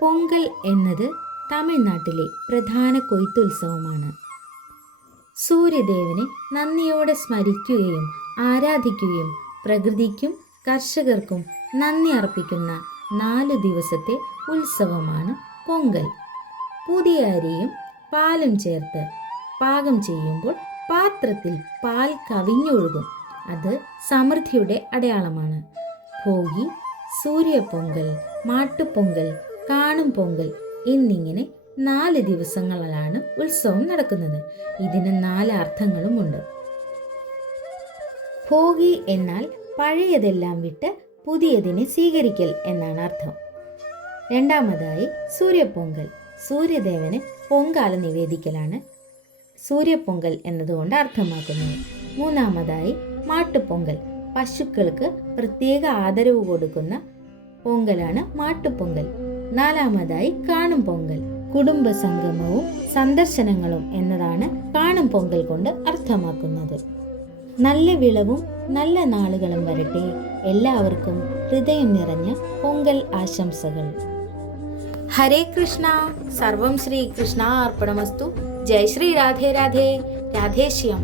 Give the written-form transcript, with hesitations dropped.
പൊങ്കൽ എന്നത് തമിഴ്നാട്ടിലെ പ്രധാന കൊയ്ത്തുത്സവമാണ്. സൂര്യദേവനെ നന്ദിയോടെ സ്മരിക്കുകയും ആരാധിക്കുകയും പ്രകൃതിക്കും കർഷകർക്കും നന്ദി അർപ്പിക്കുന്ന 4 ദിവസത്തെ ഉത്സവമാണ് പൊങ്കൽ. പുതിയ അരിയും പാലും ചേർത്ത് പാകം ചെയ്യുമ്പോൾ പാത്രത്തിൽ പാൽ കവിഞ്ഞൊഴുകും. അത് സമൃദ്ധിയുടെ അടയാളമാണ്. ഭോഗി, സൂര്യപ്പൊങ്കൽ, മാട്ടുപ്പൊങ്കൽ, കാണും പൊങ്കൽ എന്നിങ്ങനെ 4 ദിവസങ്ങളിലാണ് ഉത്സവം നടക്കുന്നത്. ഇതിന് 4 അർത്ഥങ്ങളുമുണ്ട്. ഭോഗി എന്നാൽ പഴയതെല്ലാം വിട്ട് പുതിയതിനെ സ്വീകരിക്കൽ എന്നാണ് അർത്ഥം. രണ്ടാമതായി സൂര്യപ്പൊങ്കൽ, സൂര്യദേവന് പൊങ്കാല നിവേദിക്കലാണ് സൂര്യപ്പൊങ്കൽ എന്നതുകൊണ്ട് അർത്ഥമാക്കുന്നത്. മൂന്നാമതായി മാട്ടുപ്പൊങ്കൽ, പശുക്കൾക്ക് പ്രത്യേക ആദരവ് കൊടുക്കുന്ന പൊങ്കലാണ് മാട്ടുപ്പൊങ്കൽ. നാലാമതായി കാണും പൊങ്കൽ, കുടുംബ സംഗമവും സന്ദർശനങ്ങളും എന്നതാണ് കാണും പൊങ്കൽ കൊണ്ട് അർത്ഥമാക്കുന്നത്. നല്ല വിളവും നല്ല നാളുകളും വരട്ടെ. എല്ലാവർക്കും ഹൃദയം നിറഞ്ഞ പൊങ്കൽ ആശംസകൾ. ഹരേ കൃഷ്ണ. സർവം ശ്രീ കൃഷ്ണ അർപ്പണമസ്തു. ജയ് ശ്രീ രാധേ രാധേ. രാധേശ്യാം.